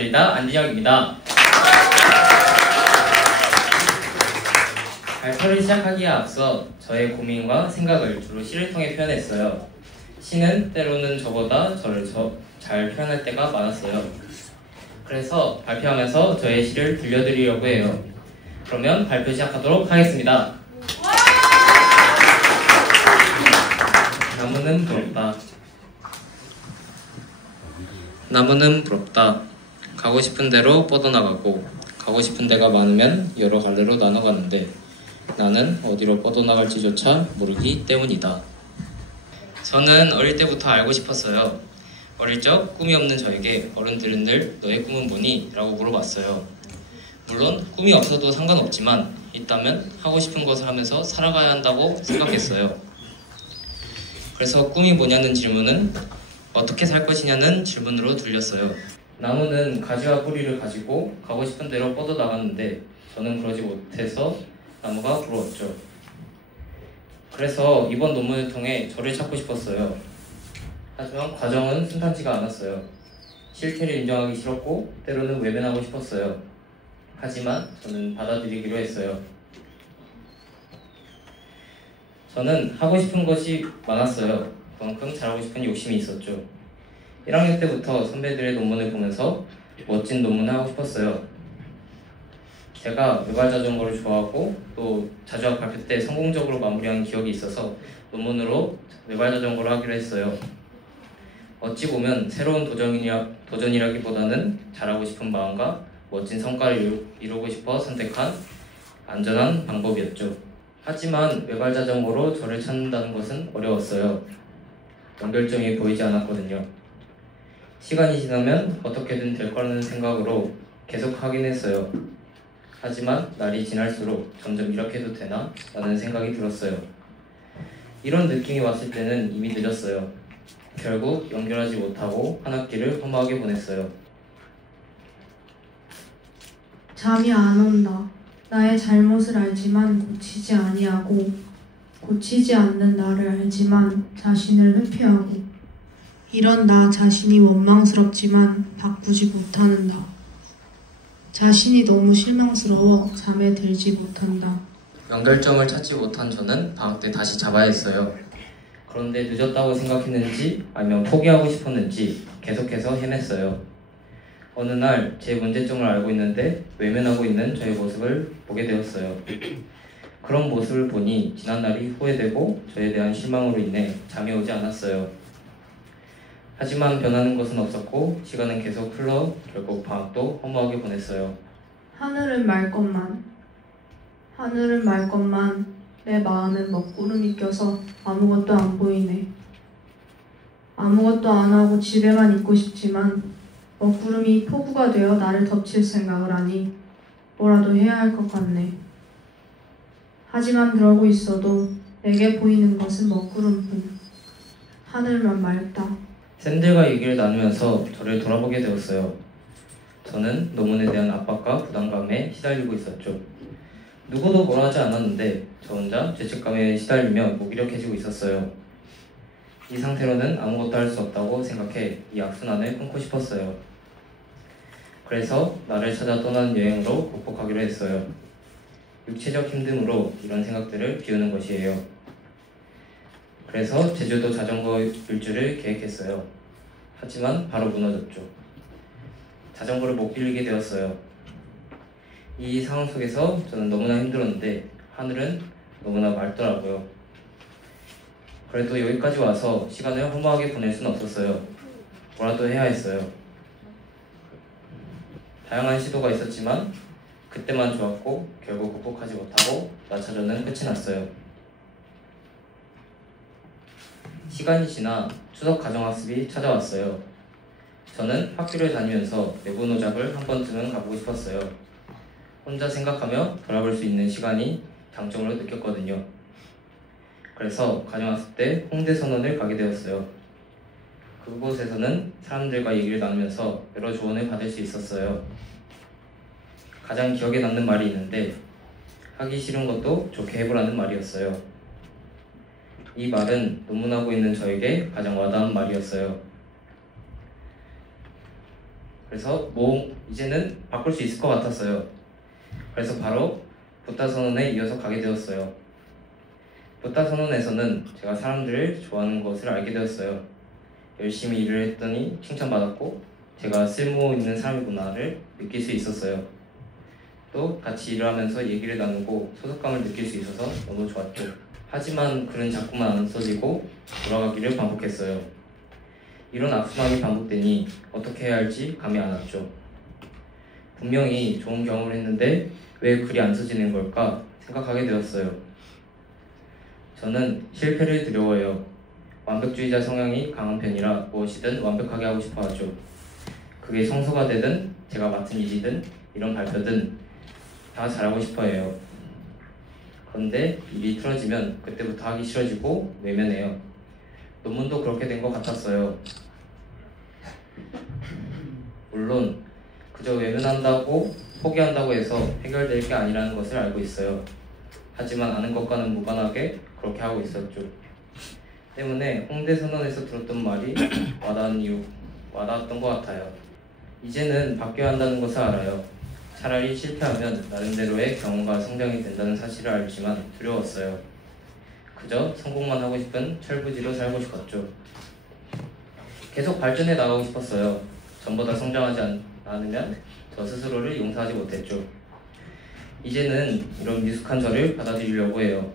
축하드립니다. 안진혁입니다. 발표를 시작하기에 앞서 저의 고민과 생각을 주로 시를 통해 표현했어요. 시는 때로는 저보다 저를 잘 표현할 때가 많았어요. 그래서 발표하면서 저의 시를 들려드리려고 해요. 그러면 발표 시작하도록 하겠습니다. 나무는 부럽다. 나무는 부럽다. 가고 싶은 데로 뻗어나가고 가고 싶은 데가 많으면 여러 갈래로 나눠가는데 나는 어디로 뻗어나갈지조차 모르기 때문이다. 저는 어릴 때부터 알고 싶었어요. 어릴 적 꿈이 없는 저에게 어른들은 늘 너의 꿈은 뭐니? 라고 물어봤어요. 물론 꿈이 없어도 상관없지만 있다면 하고 싶은 것을 하면서 살아가야 한다고 생각했어요. 그래서 꿈이 뭐냐는 질문은 어떻게 살 것이냐는 질문으로 들렸어요. 나무는 가지와 뿌리를 가지고 가고 싶은 대로 뻗어나갔는데 저는 그러지 못해서 나무가 부러웠죠. 그래서 이번 논문을 통해 저를 찾고 싶었어요. 하지만 과정은 순탄치가 않았어요. 실체를 인정하기 싫었고 때로는 외면하고 싶었어요. 하지만 저는 받아들이기로 했어요. 저는 하고 싶은 것이 많았어요. 그만큼 잘하고 싶은 욕심이 있었죠. 1학년 때부터 선배들의 논문을 보면서 멋진 논문을 하고 싶었어요. 제가 외발 자전거를 좋아하고 또 자주학 발표 때 성공적으로 마무리한 기억이 있어서 논문으로 외발 자전거를 하기로 했어요. 어찌 보면 새로운 도전이라기보다는 잘하고 싶은 마음과 멋진 성과를 이루고 싶어 선택한 안전한 방법이었죠. 하지만 외발 자전거로 저를 찾는다는 것은 어려웠어요. 연결점이 보이지 않았거든요. 시간이 지나면 어떻게든 될 거라는 생각으로 계속 하긴 했어요. 하지만 날이 지날수록 점점 이렇게 해도 되나? 라는 생각이 들었어요. 이런 느낌이 왔을 때는 이미 늦었어요. 결국 연결하지 못하고 한 학기를 허무하게 보냈어요. 잠이 안 온다. 나의 잘못을 알지만 고치지 아니하고 고치지 않는 나를 알지만 자신을 회피하고 이런 나 자신이 원망스럽지만 바꾸지 못하는 나. 자신이 너무 실망스러워 잠에 들지 못한다. 연결점을 찾지 못한 저는 방학 때 다시 잡아야 했어요. 그런데 늦었다고 생각했는지 아니면 포기하고 싶었는지 계속해서 헤맸어요. 어느 날 제 문제점을 알고 있는데 외면하고 있는 저의 모습을 보게 되었어요. 그런 모습을 보니 지난날이 후회되고 저에 대한 실망으로 인해 잠이 오지 않았어요. 하지만 변하는 것은 없었고 시간은 계속 흘러 결국 방학도 허무하게 보냈어요. 하늘은 맑건만 내 마음엔 먹구름이 껴서 아무것도 안 보이네. 아무것도 안 하고 집에만 있고 싶지만 먹구름이 폭우가 되어 나를 덮칠 생각을 하니 뭐라도 해야 할 것 같네. 하지만 그러고 있어도 내게 보이는 것은 먹구름뿐. 하늘만 맑다. 쌤들과 얘기를 나누면서 저를 돌아보게 되었어요. 저는 논문에 대한 압박과 부담감에 시달리고 있었죠. 누구도 뭐라 하지 않았는데 저 혼자 죄책감에 시달리며 무기력해지고 있었어요. 이 상태로는 아무것도 할 수 없다고 생각해 이 악순환을 끊고 싶었어요. 그래서 나를 찾아 떠나는 여행으로 극복하기로 했어요. 육체적 힘듦으로 이런 생각들을 비우는 것이에요. 그래서 제주도 자전거 일주를 계획했어요. 하지만 바로 무너졌죠. 자전거를 못 빌리게 되었어요. 이 상황 속에서 저는 너무나 힘들었는데 하늘은 너무나 맑더라고요. 그래도 여기까지 와서 시간을 허무하게 보낼 수는 없었어요. 뭐라도 해야 했어요. 다양한 시도가 있었지만 그때만 좋았고 결국 극복하지 못하고 나차전은 끝이 났어요. 시간이 지나 추석 가정학습이 찾아왔어요. 저는 학교를 다니면서 내부 노작을 한 번쯤은 가보고 싶었어요. 혼자 생각하며 돌아볼 수 있는 시간이 장점으로 느꼈거든요. 그래서 가정학습 때 홍대 선원을 가게 되었어요. 그곳에서는 사람들과 얘기를 나누면서 여러 조언을 받을 수 있었어요. 가장 기억에 남는 말이 있는데 하기 싫은 것도 좋게 해보라는 말이었어요. 이 말은 논문하고 있는 저에게 가장 와닿은 말이었어요. 그래서 이제는 바꿀 수 있을 것 같았어요. 그래서 바로 붓다 선언에 이어서 가게 되었어요. 붓다 선언에서는 제가 사람들을 좋아하는 것을 알게 되었어요. 열심히 일을 했더니 칭찬받았고 제가 쓸모 있는 사람이구나를 느낄 수 있었어요. 또 같이 일을 하면서 얘기를 나누고 소속감을 느낄 수 있어서 너무 좋았죠. 하지만 글은 자꾸만 안 써지고 돌아가기를 반복했어요. 이런 악순환이 반복되니 어떻게 해야 할지 감이 안 왔죠. 분명히 좋은 경험을 했는데 왜 글이 안 써지는 걸까 생각하게 되었어요. 저는 실패를 두려워해요. 완벽주의자 성향이 강한 편이라 무엇이든 완벽하게 하고 싶어 하죠. 그게 청소가 되든 제가 맡은 일이든 이런 발표든 다 잘하고 싶어 해요. 그런데 일이 틀어지면 그때부터 하기 싫어지고 외면해요. 논문도 그렇게 된 것 같았어요. 물론 그저 외면한다고 포기한다고 해서 해결될 게 아니라는 것을 알고 있어요. 하지만 아는 것과는 무관하게 그렇게 하고 있었죠. 때문에 홍대 선언에서 들었던 말이 와닿았던 것 같아요. 이제는 바뀌어야 한다는 것을 알아요. 차라리 실패하면 나름대로의 경험과 성장이 된다는 사실을 알지만 두려웠어요. 그저 성공만 하고 싶은 철부지로 살고 싶었죠. 계속 발전해 나가고 싶었어요. 전보다 성장하지 않으면 저 스스로를 용서하지 못했죠. 이제는 이런 미숙한 저를 받아들이려고 해요.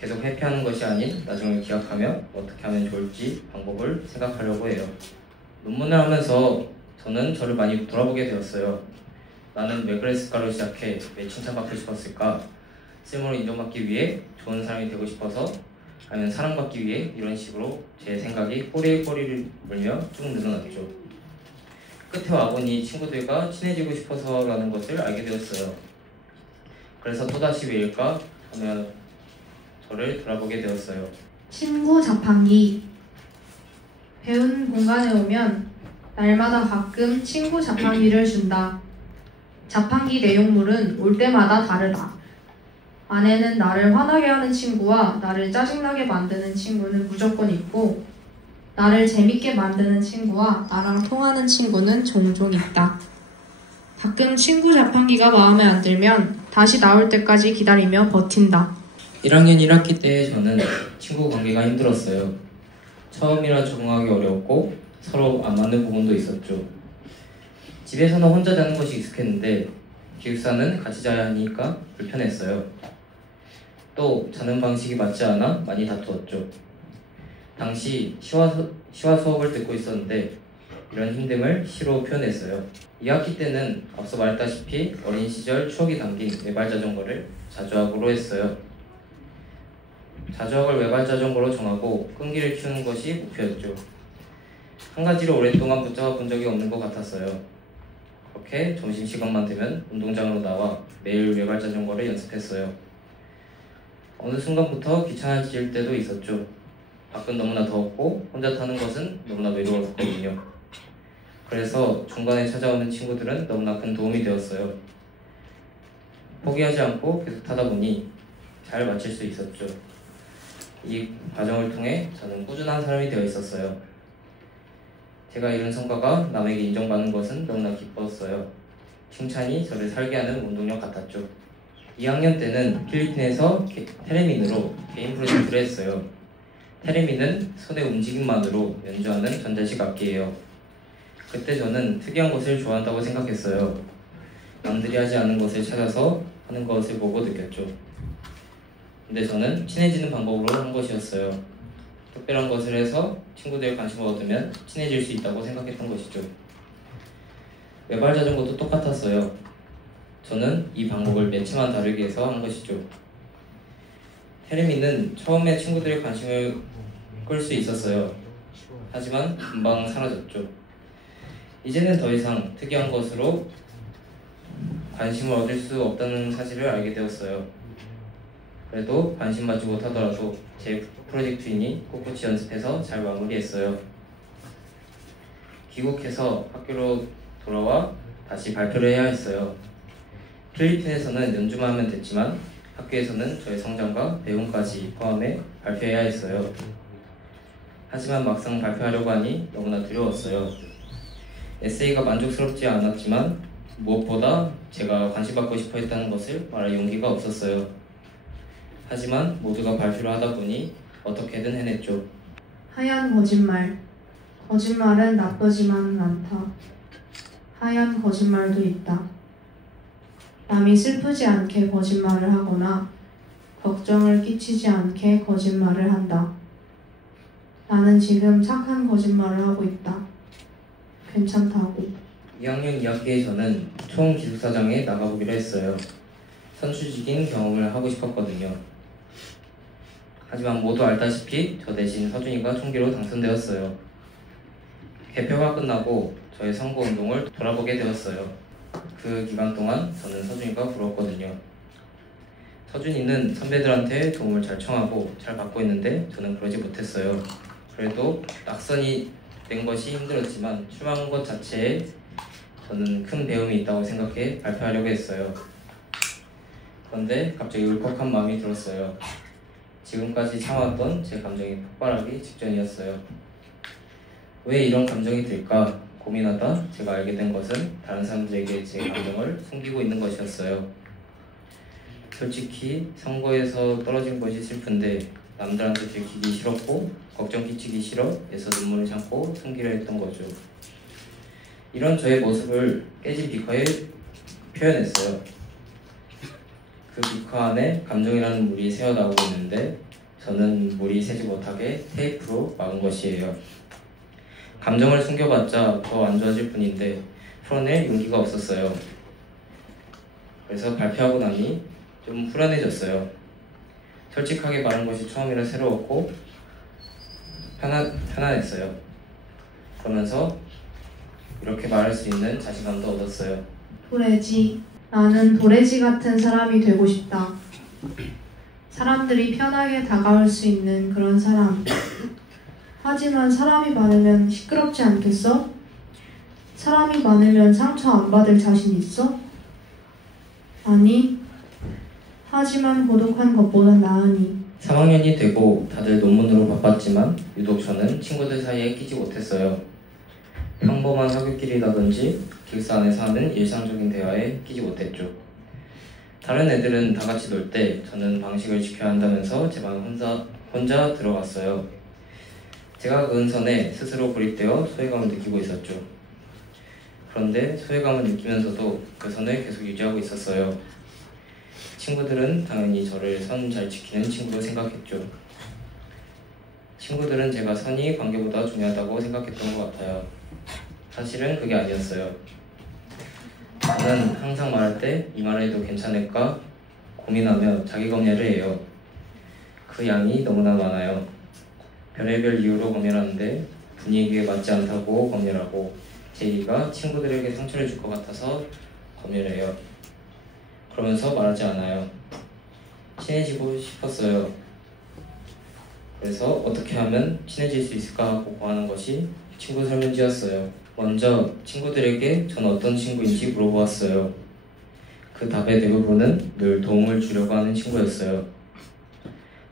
계속 회피하는 것이 아닌 나중을 기약하며 어떻게 하면 좋을지 방법을 생각하려고 해요. 논문을 하면서 저는 저를 많이 돌아보게 되었어요. 나는 왜 그랬을까로 시작해 왜 칭찬받고 싶었을까? 쓸모를 인정받기 위해 좋은 사람이 되고 싶어서 아니면 사랑받기 위해 이런 식으로 제 생각이 꼬리에 꼬리를 물며 쭉 늘어났죠. 끝에 와보니 친구들과 친해지고 싶어서라는 것을 알게 되었어요. 그래서 또다시 왜일까 하며 저를 돌아보게 되었어요. 친구 자판기. 배운 공간에 오면 날마다 가끔 친구 자판기를 준다. 자판기 내용물은 올 때마다 다르다. 안에는 나를 화나게 하는 친구와 나를 짜증나게 만드는 친구는 무조건 있고 나를 재밌게 만드는 친구와 나랑 통하는 친구는 종종 있다. 가끔 친구 자판기가 마음에 안 들면 다시 나올 때까지 기다리며 버틴다. 1학년 1학기 때 저는 친구 관계가 힘들었어요. 처음이라 적응하기 어려웠고 서로 안 맞는 부분도 있었죠. 집에서는 혼자 자는 것이 익숙했는데 기숙사는 같이 자야 하니까 불편했어요. 또 자는 방식이 맞지 않아 많이 다투었죠. 당시 시화 수업을 듣고 있었는데 이런 힘듦을 시로 표현했어요. 2학기 때는 앞서 말했다시피 어린 시절 추억이 담긴 외발자전거를 자주학으로 했어요. 자주학을 외발자전거로 정하고 끈기를 키우는 것이 목표였죠. 한 가지를 오랫동안 붙잡아 본 적이 없는 것 같았어요. 그렇게 점심시간만 되면 운동장으로 나와 매일 외발자전거를 연습했어요. 어느 순간부터 귀찮아질 때도 있었죠. 밖은 너무나 더웠고 혼자 타는 것은 너무나 외로웠거든요. 그래서 중간에 찾아오는 친구들은 너무나 큰 도움이 되었어요. 포기하지 않고 계속 타다 보니 잘 마칠 수 있었죠. 이 과정을 통해 저는 꾸준한 사람이 되어 있었어요. 제가 이룬 성과가 남에게 인정받는 것은 너무나 기뻤어요. 칭찬이 저를 살게 하는 운동력 같았죠. 2학년 때는 필리핀에서 테레민으로 개인 프로젝트를 했어요. 테레민은 손의 움직임만으로 연주하는 전자식 악기예요. 그때 저는 특이한 것을 좋아한다고 생각했어요. 남들이 하지 않은 것을 찾아서 하는 것을 보고 느꼈죠. 근데 저는 친해지는 방법으로 한 것이었어요. 특별한 것을 해서 친구들의 관심을 얻으면 친해질 수 있다고 생각했던 것이죠. 외발자전거도 똑같았어요. 저는 이 방법을 매체만 다르게 해서 한 것이죠. 테레미는 처음에 친구들의 관심을 끌 수 있었어요. 하지만 금방 사라졌죠. 이제는 더 이상 특이한 것으로 관심을 얻을 수 없다는 사실을 알게 되었어요. 그래도 관심 받지 못하더라도 제 프로젝트이니 꿋꿋이 연습해서 잘 마무리했어요. 귀국해서 학교로 돌아와 다시 발표를 해야 했어요. 필리핀에서는 연주만 하면 됐지만 학교에서는 저의 성장과 배움까지 포함해 발표해야 했어요. 하지만 막상 발표하려고 하니 너무나 두려웠어요. 에세이가 만족스럽지 않았지만 무엇보다 제가 관심받고 싶어 했다는 것을 말할 용기가 없었어요. 하지만 모두가 발표를 하다 보니 어떻게든 해냈죠. 하얀 거짓말. 거짓말은 나쁘지만은 않다. 하얀 거짓말도 있다. 남이 슬프지 않게 거짓말을 하거나 걱정을 끼치지 않게 거짓말을 한다. 나는 지금 착한 거짓말을 하고 있다. 괜찮다고. 2학년 2학기에 저는 총기숙사장에 나가보기로 했어요. 선출직인 경험을 하고 싶었거든요. 하지만 모두 알다시피 저 대신 서준이가 총기로 당선되었어요. 개표가 끝나고 저의 선거운동을 돌아보게 되었어요. 그 기간 동안 저는 서준이가 부러웠거든요. 서준이는 선배들한테 도움을 잘 청하고 잘 받고 있는데 저는 그러지 못했어요. 그래도 낙선이 된 것이 힘들었지만 출마한 것 자체에 저는 큰 배움이 있다고 생각해 발표하려고 했어요. 그런데 갑자기 울컥한 마음이 들었어요. 지금까지 참아왔던 제 감정이 폭발하기 직전이었어요. 왜 이런 감정이 들까 고민하다 제가 알게 된 것은 다른 사람들에게 제 감정을 숨기고 있는 것이었어요. 솔직히 선거에서 떨어진 것이 슬픈데 남들한테 들키기 싫었고 걱정 끼치기 싫어 애써 눈물을 참고 숨기려 했던 거죠. 이런 저의 모습을 깨진 비커에 표현했어요. 그 비커 안에 감정이라는 물이 새어나오고 있는데 저는 물이 새지 못하게 테이프로 막은 것이에요. 감정을 숨겨봤자 더 안 좋아질 뿐인데 풀어낼 용기가 없었어요. 그래서 발표하고 나니 좀 후련해졌어요. 솔직하게 말한 것이 처음이라 새로웠고 편안했어요. 그러면서 이렇게 말할 수 있는 자신감도 얻었어요. 도래지. 나는 도래지 같은 사람이 되고 싶다. 사람들이 편하게 다가올 수 있는 그런 사람. 하지만 사람이 많으면 시끄럽지 않겠어? 사람이 많으면 상처 안 받을 자신 있어? 아니. 하지만 고독한 것보단 나으니. 3학년이 되고 다들 논문으로 바빴지만 유독 저는 친구들 사이에 끼지 못했어요. 평범한 학교길이라든지 기숙사 안에서 하는 일상적인 대화에 끼지 못했죠. 다른 애들은 다 같이 놀 때 저는 방식을 지켜야 한다면서 제 방 혼자 들어갔어요. 제가 그은 선에 스스로 고립되어 소외감을 느끼고 있었죠. 그런데 소외감을 느끼면서도 그 선을 계속 유지하고 있었어요. 친구들은 당연히 저를 선 잘 지키는 친구로 생각했죠. 친구들은 제가 선이 관계보다 중요하다고 생각했던 것 같아요. 사실은 그게 아니었어요. 저는 항상 말할 때 이 말을 해도 괜찮을까 고민하며 자기 검열을 해요. 그 양이 너무나 많아요. 별의별 이유로 검열하는데 분위기에 맞지 않다고 검열하고 제 얘기가 친구들에게 상처를 줄 것 같아서 검열해요. 그러면서 말하지 않아요. 친해지고 싶었어요. 그래서 어떻게 하면 친해질 수 있을까 하고 고하는 것이 친구 설문지였어요. 먼저 친구들에게 전 어떤 친구인지 물어보았어요. 그 답의 대부분은 늘 도움을 주려고 하는 친구였어요.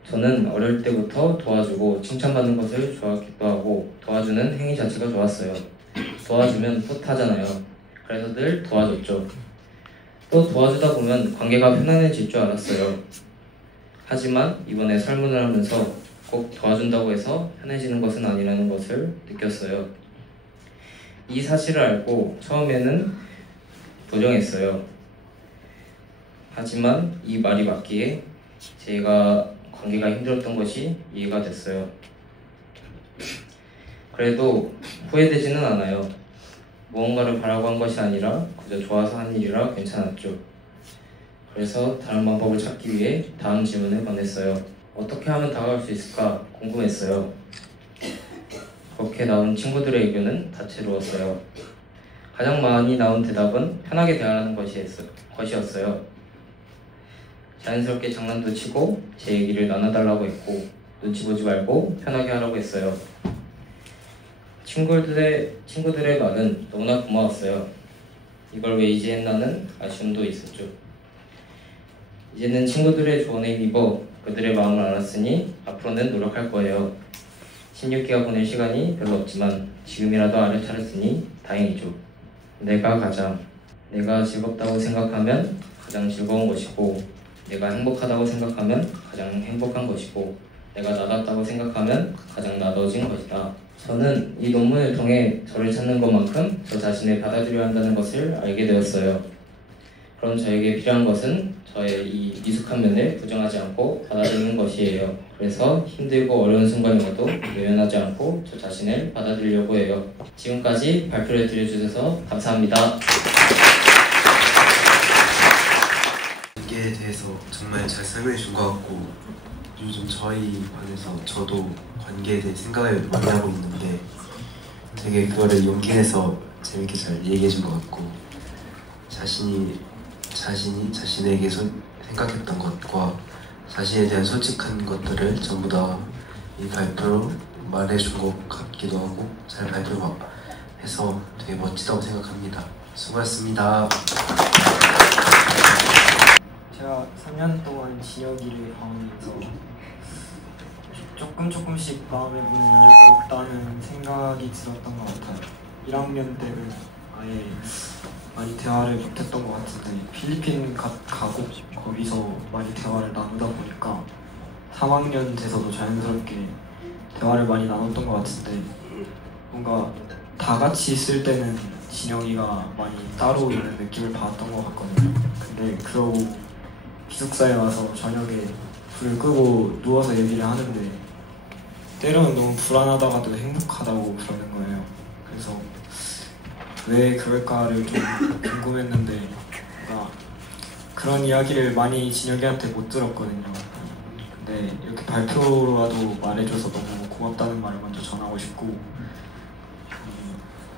저는 어릴 때부터 도와주고 칭찬받는 것을 좋아하기도 하고 도와주는 행위 자체가 좋았어요. 도와주면 뿌듯하잖아요. 그래서 늘 도와줬죠. 또 도와주다 보면 관계가 편안해질 줄 알았어요. 하지만 이번에 설문을 하면서 꼭 도와준다고 해서 편해지는 것은 아니라는 것을 느꼈어요. 이 사실을 알고 처음에는 부정했어요. 하지만 이 말이 맞기에 제가 관계가 힘들었던 것이 이해가 됐어요. 그래도 후회되지는 않아요. 무언가를 바라고 한 것이 아니라 그저 좋아서 한 일이라 괜찮았죠. 그래서 다른 방법을 찾기 위해 다음 질문을 보냈어요. 어떻게 하면 다가올 수 있을까 궁금했어요. 그렇게 나온 친구들의 의견은 다채로웠어요. 가장 많이 나온 대답은 편하게 대하라는 것이었어요. 자연스럽게 장난도 치고 제 얘기를 나눠달라고 했고 눈치 보지 말고 편하게 하라고 했어요. 친구들의 말은 너무나 고마웠어요. 이걸 왜 이제 했나는 아쉬움도 있었죠. 이제는 친구들의 조언에 힘입어 그들의 마음을 알았으니 앞으로는 노력할 거예요. 16기가 보낼 시간이 별로 없지만 지금이라도 알아차렸으니 다행이죠. 내가 즐겁다고 생각하면 가장 즐거운 것이고, 내가 행복하다고 생각하면 가장 행복한 것이고, 내가 나답다고 생각하면 가장 나눠진 것이다. 저는 이 논문을 통해 저를 찾는 것만큼 저 자신을 받아들여야 한다는 것을 알게 되었어요. 그럼 저에게 필요한 것은 저의 이 미숙한 면을 부정하지 않고 받아들이는 것이에요. 그래서 힘들고 어려운 순간이어도 외면하지 않고 저 자신을 받아들이려고 해요. 지금까지 발표를 들려주셔서 감사합니다. 관계에 대해서 정말 잘 설명해 준 것 같고, 요즘 저희 반에서 저도 관계에 대해 생각을 많이 하고 있는데 되게 그거를 용기 내서 재밌게 잘 얘기해 준 것 같고, 자신에게 생각했던 것과 자신에 대한 솔직한 것들을 전부 다 이 발표로 말해준 것 같기도 하고, 잘 발표해서 되게 멋지다고 생각합니다. 수고하셨습니다. 제가 3년 동안 진혁이를 봐오면서 조금씩 마음의 문을 열고 있다는 생각이 들었던 것 같아요. 1학년 때는 아예 많이 대화를 못했던 것 같은데 필리핀 가고 거기서 많이 대화를 나누다 보니까 3학년 돼서도 자연스럽게 대화를 많이 나눴던 것 같은데, 뭔가 다 같이 있을 때는 진혁이가 많이 따로 있는 느낌을 받았던 것 같거든요. 근데 그러고 기숙사에 와서 저녁에 불을 끄고 누워서 얘기를 하는데 때로는 너무 불안하다가도 행복하다고 그러는 거예요. 그래서 왜 그럴까를 좀 궁금했는데 뭔가 그런 이야기를 많이 진혁이한테 못 들었거든요. 근데 이렇게 발표로라도 말해줘서 너무 고맙다는 말을 먼저 전하고 싶고,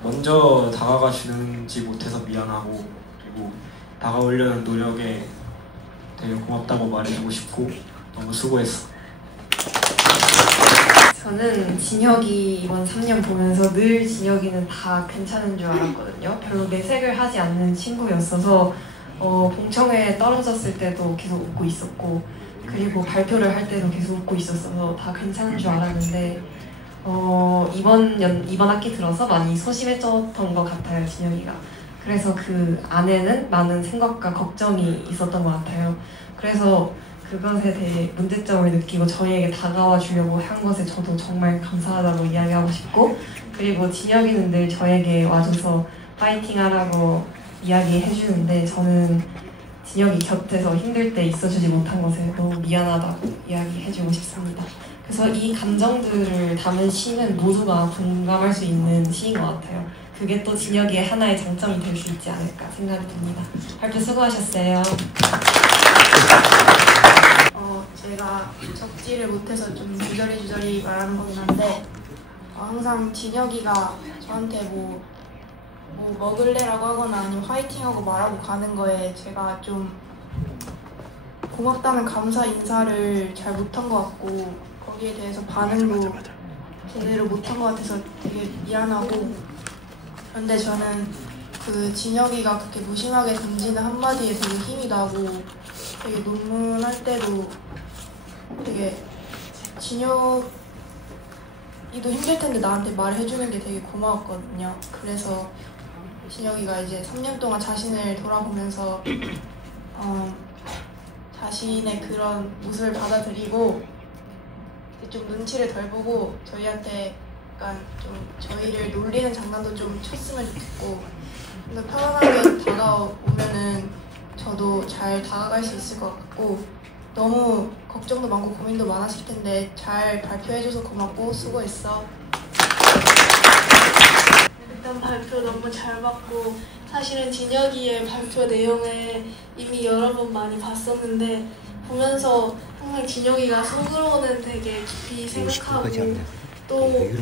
먼저 다가가 주는지 못해서 미안하고, 그리고 다가오려는 노력에 되게 고맙다고 말해주고 싶고, 너무 수고했어. 저는 진혁이 이번 3년 보면서 늘 진혁이는 다 괜찮은 줄 알았거든요. 별로 내색을 하지 않는 친구였어서 봉청회에 떨어졌을 때도 계속 웃고 있었고, 그리고 발표를 할 때도 계속 웃고 있었어서 다 괜찮은 줄 알았는데 이번 학기 들어서 많이 소심해졌던 것 같아요, 진혁이가. 그래서 그 안에는 많은 생각과 걱정이 있었던 것 같아요. 그래서 그것에 대해 문제점을 느끼고 저희에게 다가와 주려고 한 것에 저도 정말 감사하다고 이야기하고 싶고, 그리고 진혁이는 늘 저에게 와줘서 파이팅 하라고 이야기해 주는데 저는 진혁이 곁에서 힘들 때 있어주지 못한 것에 너무 미안하다고 이야기해주고 싶습니다. 그래서 이 감정들을 담은 시는 모두가 공감할 수 있는 시인 것 같아요. 그게 또 진혁이의 하나의 장점이 될 수 있지 않을까 생각이 듭니다. 발표 수고하셨어요. 제가 적지를 못해서 좀 주저리 말하는 거긴 한데, 항상 진혁이가 저한테 뭐 먹을래라고 하거나 아니면 화이팅하고 말하고 가는 거에 제가 좀 고맙다는 감사 인사를 잘 못한 것 같고, 거기에 대해서 반응도 제대로 못한 것 같아서 되게 미안하고, 그런데 저는 그 진혁이가 그렇게 무심하게 던지는 한마디에 되게 힘이 나고, 되게 논문할 때도 되게 진혁이도 힘들 텐데 나한테 말해주는 게 되게 고마웠거든요. 그래서 진혁이가 이제 3년 동안 자신을 돌아보면서 자신의 그런 모습을 받아들이고 좀 눈치를 덜 보고 저희한테 약간 좀 저희를 놀리는 장난도 좀 쳤으면 좋겠고, 근데 편안하게 다가오면은 저도 잘 다가갈 수 있을 것 같고, 너무 걱정도 많고 고민도 많았을 텐데 잘 발표해줘서 고맙고 수고했어. 일단 발표 너무 잘 봤고, 사실은 진혁이의 발표 내용을 이미 여러 번 많이 봤었는데 보면서 항상 진혁이가 속으로는 되게 깊이 생각하고 또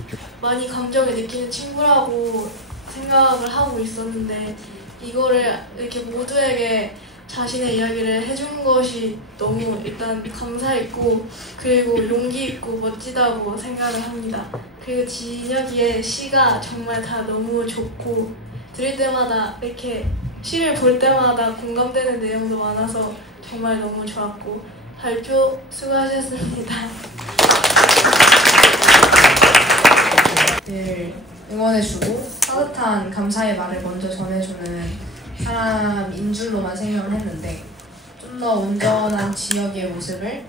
많이 감정을 느끼는 친구라고 생각을 하고 있었는데, 이거를 이렇게 모두에게 자신의 이야기를 해준 것이 너무 일단 감사했고, 그리고 용기 있고 멋지다고 생각을 합니다. 그리고 진혁이의 시가 정말 다 너무 좋고, 들을 때마다 이렇게 시를 볼 때마다 공감되는 내용도 많아서 정말 너무 좋았고, 발표 수고하셨습니다. 늘 응원해주고 따뜻한 감사의 말을 먼저 전해주는 사람인 줄로만 생각을 했는데 좀 더 온전한 진혁이의 모습을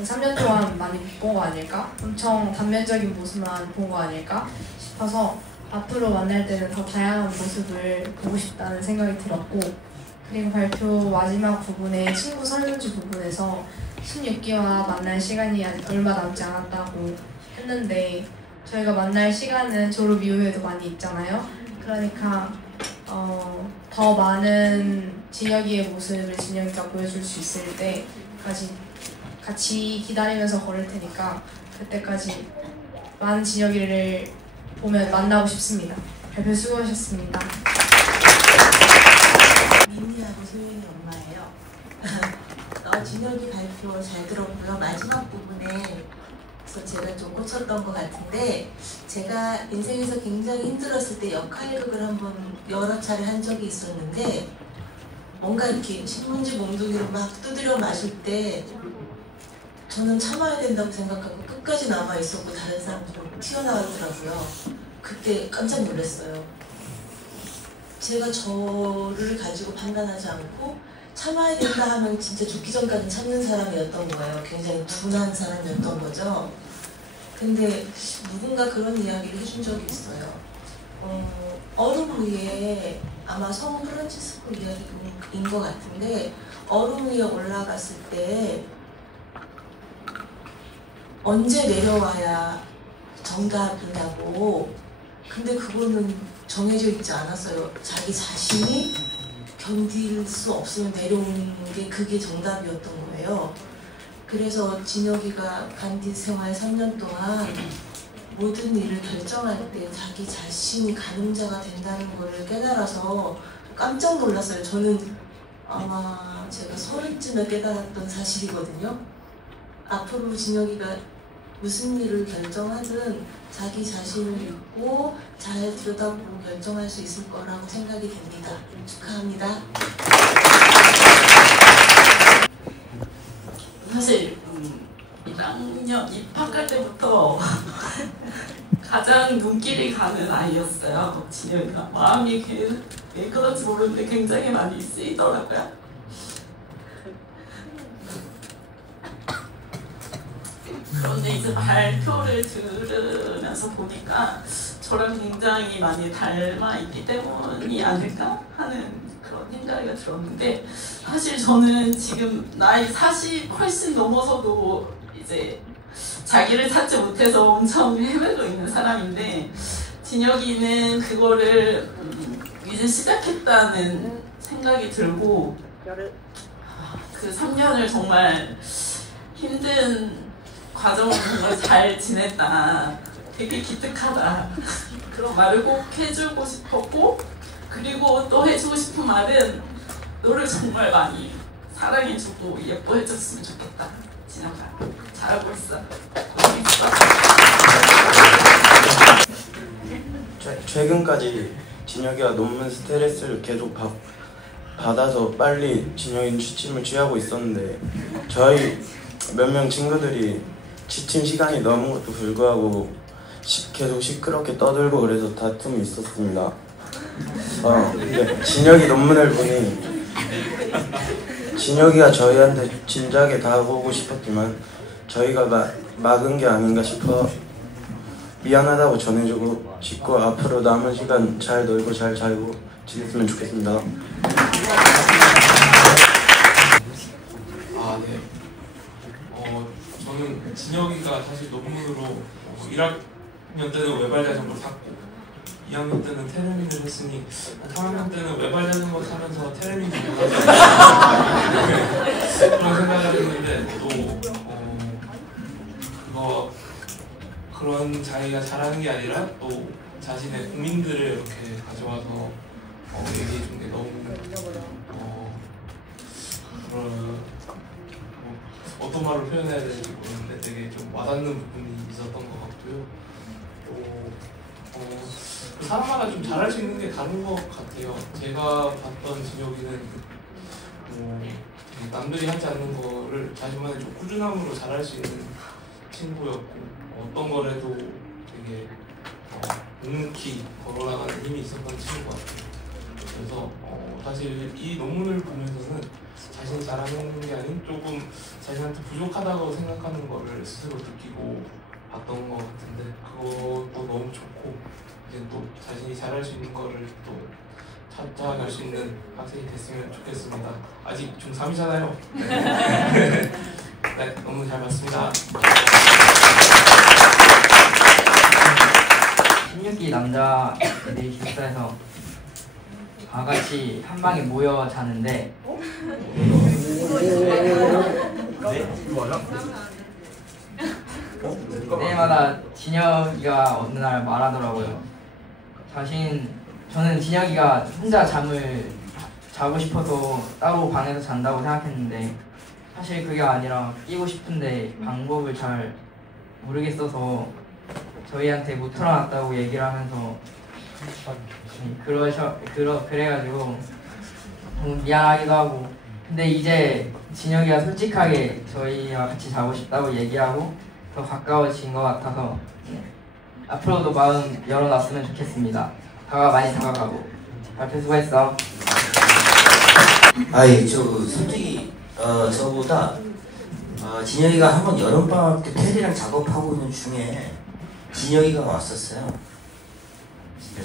3년 동안 많이 본 거 아닐까? 엄청 단면적인 모습만 본 거 아닐까 싶어서 앞으로 만날 때는 더 다양한 모습을 보고 싶다는 생각이 들었고, 그리고 발표 마지막 부분에 친구 설문지 부분에서 16기와 만날 시간이 아직 얼마 남지 않았다고 했는데 저희가 만날 시간은 졸업 이후에도 많이 있잖아요. 그러니까 더 많은 진혁이의 모습을 진혁이가 보여줄 수 있을 때까지 같이 기다리면서 걸을 테니까 그때까지 많은 진혁이를 보면 만나고 싶습니다. 발표 수고하셨습니다. 민니하고 소윤이 엄마예요. 진혁이 발표 잘 들었고요. 마지막 부분에 제가 좀 꽂혔던 것 같은데, 제가 인생에서 굉장히 힘들었을 때 역할극을 한번 여러 차례 한 적이 있었는데, 뭔가 이렇게 신문지 몽둥이로 막 두드려 마실 때 저는 참아야 된다고 생각하고 끝까지 남아 있었고 다른 사람들은 튀어나오더라고요. 그때 깜짝 놀랐어요. 제가 저를 가지고 판단하지 않고 참아야 된다 하면 진짜 죽기 전까지 참는 사람이었던 거예요. 굉장히 둔한 사람이었던 거죠. 근데 누군가 그런 이야기를 해준 적이 있어요. 얼음 위에, 아마 성 프란치스코 이야기인 것 같은데, 얼음 위에 올라갔을 때 언제 내려와야 정답이냐고. 근데 그거는 정해져 있지 않았어요. 자기 자신이 견딜 수 없으면 내려오는 게 그게 정답이었던 거예요. 그래서 진혁이가 간디 생활 3년 동안 모든 일을 결정할 때 자기 자신이 가늠자가 된다는 걸 깨달아서 깜짝 놀랐어요. 저는 아마 제가 30쯤에 깨달았던 사실이거든요. 앞으로 진혁이가 무슨 일을 결정하든 자기 자신을 믿고 잘 들여다보고 결정할 수 있을 거라고 생각이 됩니다. 축하합니다. 사실 1학년 입학할 때부터 가장 눈길이 가는 아이였어요. 진혁이가 마음이 왜 그런지 모르는데 굉장히 많이 쓰이더라고요. 그런데 이제 발표를 들으면서 보니까 저랑 굉장히 많이 닮아있기 때문이 아닐까 하는 그런 생각이 들었는데, 사실 저는 지금 나이 40 훨씬 넘어서도 이제 자기를 찾지 못해서 엄청 헤매고 있는 사람인데, 진혁이는 그거를 이제 시작했다는 생각이 들고, 그 3년을 정말 힘든 과정을 정말 잘 지냈다, 되게 기특하다, 그런 말을 꼭 해주고 싶었고, 그리고 또 해주고 싶은 말은 너를 정말 많이 사랑해주고 예뻐해줬으면 좋겠다. 진혁아, 잘하고 있어. 최근까지 진혁이가 논문 스트레스를 계속 받아서 빨리 진혁이는 취침을 취하고 있었는데, 저희 몇 명 친구들이 지친 시간이 넘은 것도 불구하고 계속 시끄럽게 떠들고 그래서 다툼이 있었습니다. 근데 진혁이 논문을 보니 진혁이가 저희한테 진작에 다가오고 싶었지만 저희가 막은 게 아닌가 싶어 미안하다고 전해주고 싶고, 앞으로 남은 시간 잘 놀고 잘 자고 지냈으면 좋겠습니다. 네. 저는 진혁이가 사실 논문으로 1학년 때는 외발 자전거 탔고 2학년 때는 테레민을 했으니 3학년 때는 외발 자전거 타면서 테레민 공부를 그런 생각을 했는데, 또 그런 자기가 잘하는 게 아니라 또 자신의 고민들을 이렇게 가져와서 얘기해 준 게 너무 어떤 말로 표현해야 되는지 모르는데 되게 좀 와닿는 부분이 있었던 것 같고요. 또 사람마다 좀 잘할 수 있는 게 다른 것 같아요. 제가 봤던 진혁이는 남들이 하지 않는 거를 자신만의 좀 꾸준함으로 잘할 수 있는 친구였고, 어떤 거라도 되게 묵묵히 걸어나가는 힘이 있었던 친구 같아요. 그래서 사실 이 논문을 보면서는 자신이 잘하는 게 아닌 조금 자신한테 부족하다고 생각하는 거를 스스로 느끼고 봤던 것 같은데, 그것도 너무 좋고 이제 또 자신이 잘할 수 있는 거를 또 찾아갈 수 있는 학생이 됐으면 좋겠습니다. 아직 중3이잖아요. 네, 너무 잘 봤습니다. 16기 남자애들이 기숙사에서 다 같이 한 방에 모여 자는데 때마다 진혁이가 어느 날 말하더라고요. 저는 진혁이가 혼자 잠을 자고 싶어서 따로 방에서 잔다고 생각했는데 사실 그게 아니라 끼고 싶은데 방법을 잘 모르겠어서 저희한테 못 털어놨다고 얘기를 하면서 그래가지고 너무 미안하기도 하고, 근데 이제 진혁이가 솔직하게 저희와 같이 자고 싶다고 얘기하고 더 가까워진 것 같아서 앞으로도 마음 열어놨으면 좋겠습니다. 많이 다가가고. 발표 수고했어. 예, 솔직히 저보다 진혁이가 한번 여름방학 때 테리랑 작업하고 있는 중에 진혁이가 왔었어요.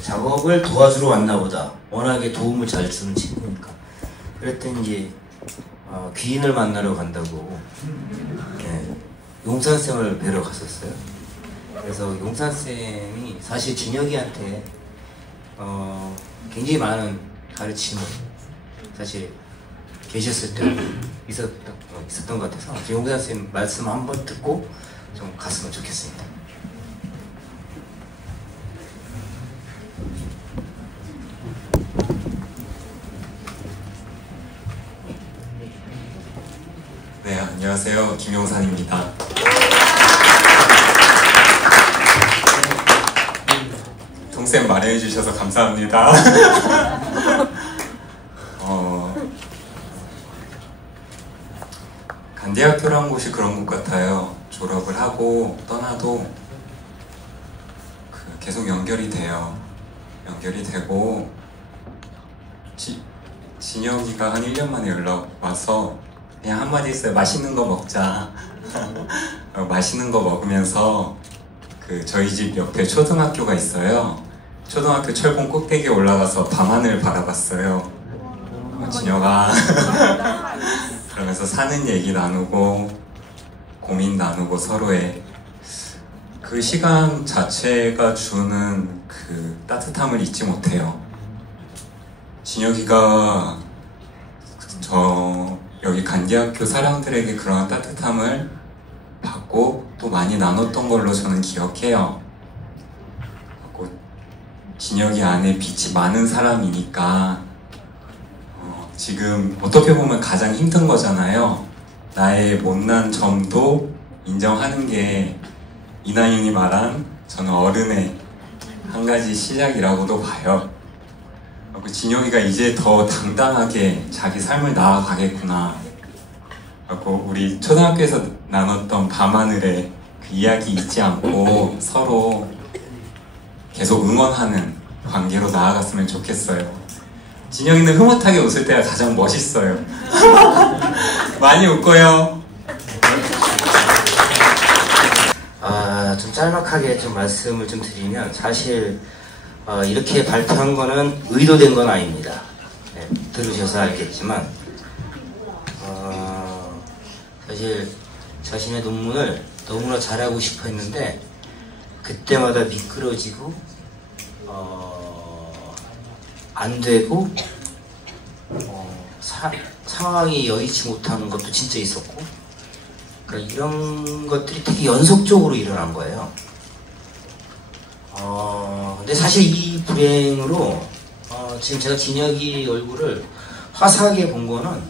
작업을 도와주러 왔나 보다. 워낙에 도움을 잘 주는 친구니까. 그랬더니 이제 귀인을 만나러 간다고 용산쌤을 뵈러 갔었어요. 그래서 용산쌤이 사실 진혁이한테 굉장히 많은 가르침을 사실 계셨을 때 있었던 것 같아서 용산쌤 말씀 한번 듣고 좀 갔으면 좋겠습니다. 네, 안녕하세요. 김용산입니다. 동쌤 마련해 주셔서 감사합니다. 간디학교라는 곳이 그런 곳 같아요. 졸업을 하고 떠나도 계속 연결이 돼요. 연결이 되고 진혁이가 한 1년 만에 연락 와서 그냥 한마디 했어요. 맛있는 거 먹자. 맛있는 거 먹으면서 저희 집 옆에 초등학교가 있어요. 초등학교 철봉 꼭대기에 올라가서 밤하늘 바라봤어요. 진혁아. 그러면서 사는 얘기 나누고 고민 나누고 서로의 그 시간 자체가 주는 그 따뜻함을 잊지 못해요. 진혁이가 여기 간디학교 사람들에게 그런 따뜻함을 받고 또 많이 나눴던 걸로 저는 기억해요. 진혁이 안에 빛이 많은 사람이니까 지금 어떻게 보면 가장 힘든 거잖아요. 나의 못난 점도 인정하는 게 이나윤이 말한 저는 어른의 한 가지 시작이라고도 봐요. 진혁이가 이제 더 당당하게 자기 삶을 나아가겠구나. 우리 초등학교에서 나눴던 밤하늘의 그 이야기 잊지 않고 서로 계속 응원하는 관계로 나아갔으면 좋겠어요. 진혁이는 흐뭇하게 웃을 때가 가장 멋있어요. 많이 웃고요. 좀 짤막하게 좀 말씀을 좀 드리면 사실 이렇게 발표한 거는 의도된 건 아닙니다. 네, 들으셔서 알겠지만 사실 자신의 논문을 너무나 잘하고 싶어 했는데 그때마다 미끄러지고 안 되고 상황이 여의치 못하는 것도 진짜 있었고, 그러니까 이런 것들이 되게 연속적으로 일어난 거예요. 근데 사실 이 불행으로 지금 제가 진혁이 얼굴을 화사하게 본 거는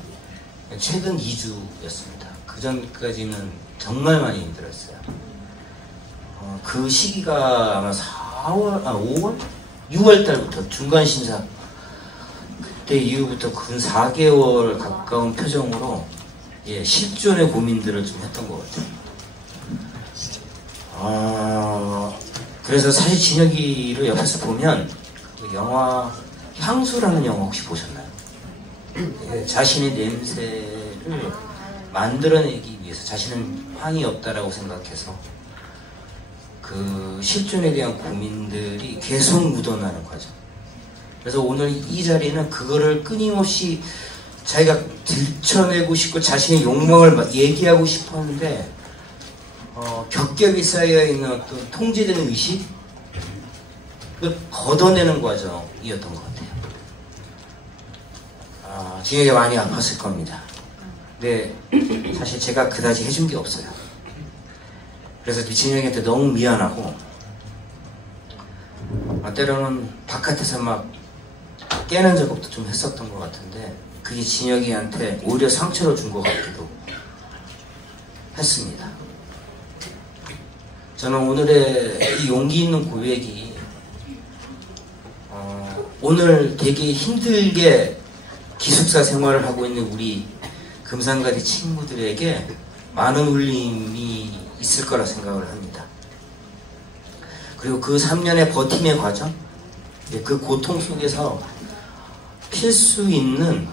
최근 2주였습니다. 그 전까지는 정말 많이 힘들었어요. 그 시기가 아마 5월? 6월 달부터 중간 심사, 그때 이후부터 근 4개월 가까운 표정으로 실존의 고민들을 좀 했던 것 같아요. 그래서 사실 진혁이를 옆에서 보면 그 영화 향수라는 영화 혹시 보셨나요? 자신의 냄새를 만들어내기 위해서 자신은 향이 없다라고 생각해서 그 실존에 대한 고민들이 계속 묻어나는 과정. 그래서 오늘 이 자리는 그거를 끊임없이 자기가 들춰내고 싶고 자신의 욕망을 얘기하고 싶었는데 겹겹이 쌓여있는 어떤 통제되는 의식을 걷어내는 과정이었던 것 같아요. 진혁이가 많이 아팠을 겁니다. 근데 사실 제가 그다지 해준 게 없어요. 그래서 진혁이한테 너무 미안하고 때로는 바깥에서 막 깨는 작업도 좀 했었던 것 같은데 그게 진혁이한테 오히려 상처를 준 것 같기도 했습니다. 저는 오늘의 이 용기 있는 고백이 오늘 되게 힘들게 기숙사 생활을 하고 있는 우리 금산가대 친구들에게 많은 울림이 있을 거라 생각을 합니다. 그리고 그 3년의 버팀의 과정, 그 고통 속에서 필 수 있는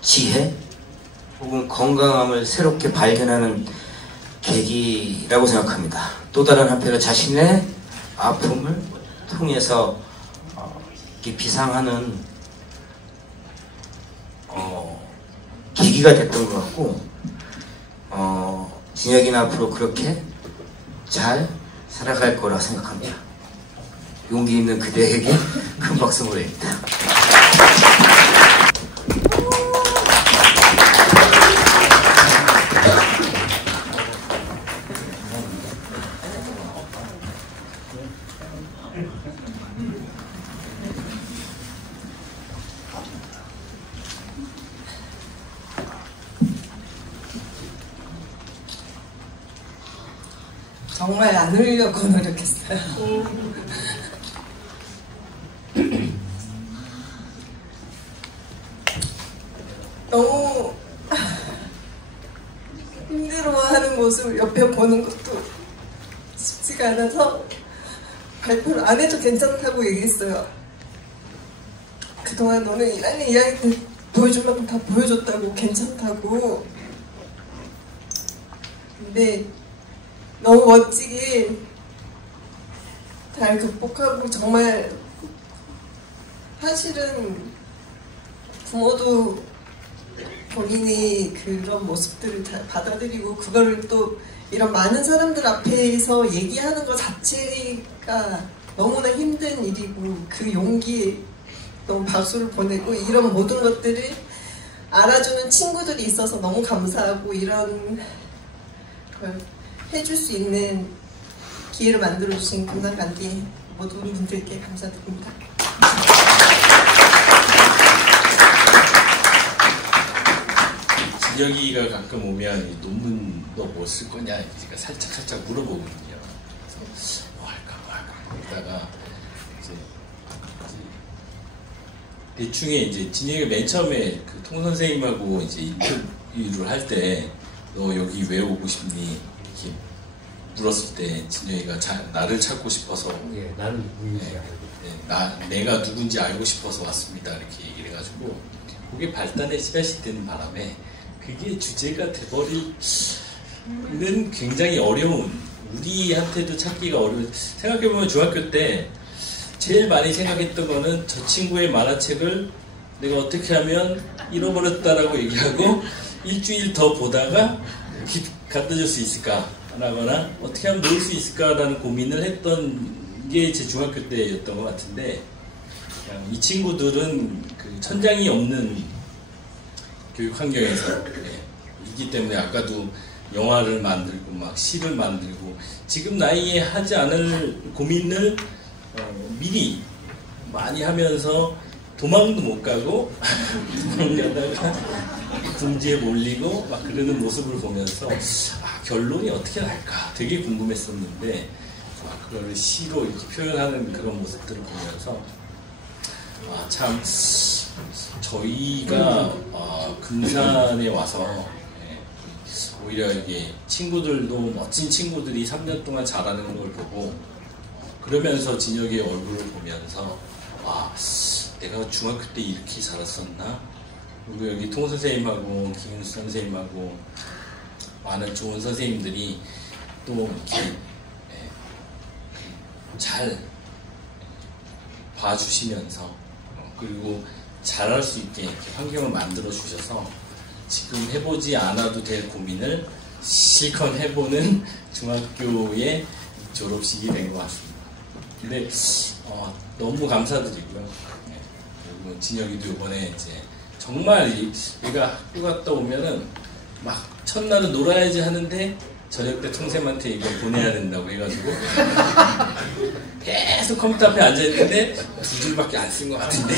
지혜 혹은 건강함을 새롭게 발견하는 계기라고 생각합니다. 또 다른 한편으로 자신의 아픔을 통해서 비상하는 계기가 됐던 것 같고 진혁이는 앞으로 그렇게 잘 살아갈 거라 생각합니다. 용기 있는 그대에게 큰 박수 보냅니다. 정말 안 울려고 노력했어요. 너무 힘들어하는 모습을 옆에 보는 것도 쉽지가 않아서 발표를 안 해도 괜찮다고 얘기했어요. 그동안 너는 1학년 2학년 때 보여줄 만큼 다 보여줬다고, 괜찮다고. 근데 너무 멋지게 잘 극복하고 정말 사실은 부모도 본인이 그런 모습들을 잘 받아들이고 그거를 또 이런 많은 사람들 앞에서 얘기하는 것 자체가 너무나 힘든 일이고 그 용기에 너무 박수를 보내고 이런 모든 것들을 알아주는 친구들이 있어서 너무 감사하고 이런 걸 해줄 수 있는 기회를 만들어주신 금산간디 모든 분들께 감사드립니다. 진혁이가 가끔 오면 이 논문 너 뭐 쓸 거냐 제가 살짝 물어보거든요. 그래서 뭐 할까 그러다가 이제 대충에 이제 진혁이가 맨 처음에 그 통 선생님하고 이제 인터뷰를 할 때 너 여기 왜 오고 싶니? 이렇게 물었을 때 진혁이가 나를 찾고 싶어서 나는 누군지 내가 누군지 알고 싶어서 왔습니다 이렇게 얘기를 해가지고 그게 발단의 씨앗이 되는 바람에 그게 주제가 돼버리는 굉장히 어려운 우리한테도 찾기가 어려운 생각해보면 중학교 때 제일 많이 생각했던 거는 저 친구의 만화책을 내가 어떻게 하면 잃어버렸다라고 얘기하고 일주일 더 보다가 갖다 줄 수 있을까 라거나 어떻게 하면 놓을 수 있을까라는 고민을 했던 게 제 중학교 때였던 것 같은데 그냥 이 친구들은 그 천장이 없는 교육 환경에서 있기 때문에 아까도 영화를 만들고 막 시를 만들고 지금 나이에 하지 않을 고민을 미리 많이 하면서 도망도 못 가고 도망가다가 궁지에 몰리고 막 그러는 모습을 보면서 결론이 어떻게 날까 되게 궁금했었는데 그걸 시로 이렇게 표현하는 그런 모습들을 보면서 참 저희가 금산에 와서 오히려 이게 친구들도 멋진 친구들이 3년 동안 잘하는 걸 보고 그러면서 진혁이의 얼굴을 보면서 와, 내가 중학교 때 이렇게 잘했었나? 그리고 여기 통 선생님하고 김윤수 선생님하고 많은 좋은 선생님들이 또 이렇게 잘 봐주시면서 그리고 잘할 수 있게 이렇게 환경을 만들어 주셔서 지금 해보지 않아도 될 고민을 실컷 해보는 중학교의 졸업식이 된 것 같습니다. 근데 너무 감사드리고요. 그리고 진혁이도 이번에 이제 정말 얘가 학교 갔다 오면은 막 첫날은 놀아야지 하는데 저녁 때 총쌤한테 이걸 보내야 된다고 해가지고 계속 컴퓨터 앞에 앉아있는데 2줄밖에 안 쓴 것 같은데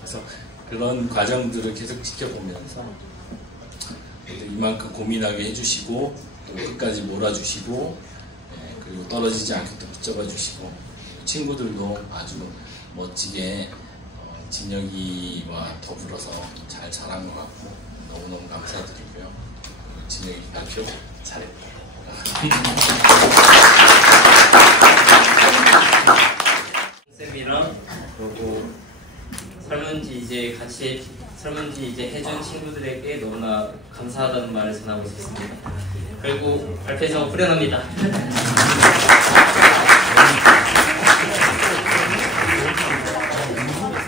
그래서 그런 과정들을 계속 지켜보면서 이만큼 고민하게 해주시고 또 끝까지 몰아주시고 그리고 떨어지지 않게 또 붙잡아 주시고 친구들도 아주 멋지게 진혁이와 더불어서 잘 자란 것 같고 너무너무 감사드리고요. 진혁이 발표 잘했다. 쌤이랑 그리고 설문지 이제 같이 설문지 이제 해준 친구들에게 너무나 감사하다는 말을 전하고 싶습니다. 그리고 발표에서 후련합니다.